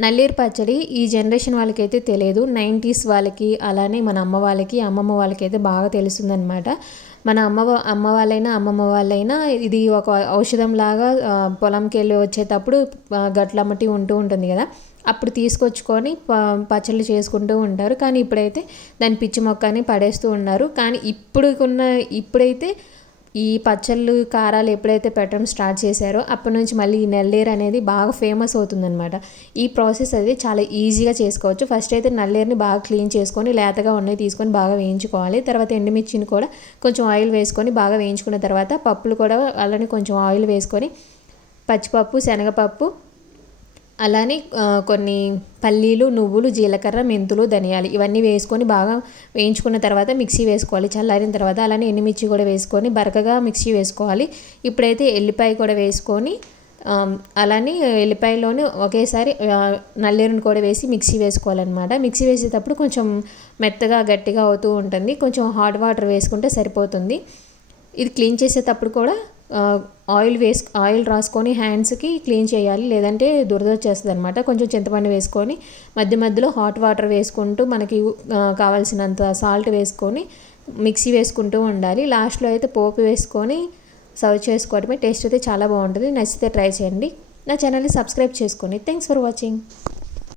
నల్లేరు పచ్చడి ఈ జనరేషన్ వాళ్ళకైతే తెలియదు. నైంటీస్ వాళ్ళకి అలానే మన అమ్మ వాళ్ళకి అమ్మమ్మ వాళ్ళకైతే బాగా తెలుస్తుందనమాట మన అమ్మ అమ్మ వాళ్ళైనా అమ్మమ్మ వాళ్ళైనా ఇది ఒక ఔషధం లాగా పొలంకి వెళ్ళి వచ్చేటప్పుడు గట్లమ్మటి ఉంటూ ఉంటుంది కదా. అప్పుడు తీసుకొచ్చుకొని పచ్చళ్ళు చేసుకుంటూ ఉంటారు. కానీ ఇప్పుడైతే దాని పిచ్చి మొక్కని పడేస్తూ ఉన్నారు. కానీ ఇప్పుడుకున్న ఇప్పుడైతే ఈ పచ్చళ్ళు కారాలు ఎప్పుడైతే పెట్టడం స్టార్ట్ చేశారో అప్పటి నుంచి మళ్ళీ ఈ నల్లేరు అనేది బాగా ఫేమస్ అవుతుందన్నమాట. ఈ ప్రాసెస్ అది చాలా ఈజీగా చేసుకోవచ్చు. ఫస్ట్ అయితే నల్లేరుని బాగా క్లీన్ చేసుకొని లేతగా ఉన్నవి తీసుకొని బాగా వేయించుకోవాలి. తర్వాత ఎండుమిర్చిని కూడా కొంచెం ఆయిల్ వేసుకొని బాగా వేయించుకున్న తర్వాత పప్పులు కూడా అలానే కొంచెం ఆయిల్ వేసుకొని పచ్చిపప్పు శనగపప్పు అలానే కొన్ని పల్లీలు నువ్వులు జీలకర్ర మెంతులు ధనియాలు ఇవన్నీ వేసుకొని బాగా వేయించుకున్న తర్వాత మిక్సీ వేసుకోవాలి. చల్లారిన తర్వాత అలానే ఎండుమిర్చి కూడా వేసుకొని బరకగా మిక్సీ వేసుకోవాలి. ఇప్పుడైతే ఎల్లిపాయ కూడా వేసుకొని అలానే ఎల్లిపాయలోని ఒకేసారి నల్లేరుని కూడా వేసి మిక్సీ వేసుకోవాలన్నమాట. మిక్సీ వేసేటప్పుడు కొంచెం మెత్తగా గట్టిగా అవుతూ ఉంటుంది. కొంచెం హాట్ వాటర్ వేసుకుంటే సరిపోతుంది. ఇది క్లీన్ చేసేటప్పుడు కూడా ఆయిల్ వేసు ఆయిల్ రాసుకొని హ్యాండ్స్కి క్లీన్ చేయాలి. లేదంటే దురద వచ్చేస్తుంది అనమాట కొంచెం చింతపండు వేసుకొని మధ్య మధ్యలో హాట్ వాటర్ వేసుకుంటూ మనకి కావాల్సినంత సాల్ట్ వేసుకొని మిక్సీ వేసుకుంటూ ఉండాలి. లాస్ట్లో అయితే పోపు వేసుకొని సర్వ్ చేసుకోవడమే. టేస్ట్ అయితే చాలా బాగుంటుంది. నచ్చితే ట్రై చేయండి. నా ఛానల్ని సబ్స్క్రైబ్ చేసుకోండి. Thanks for watching.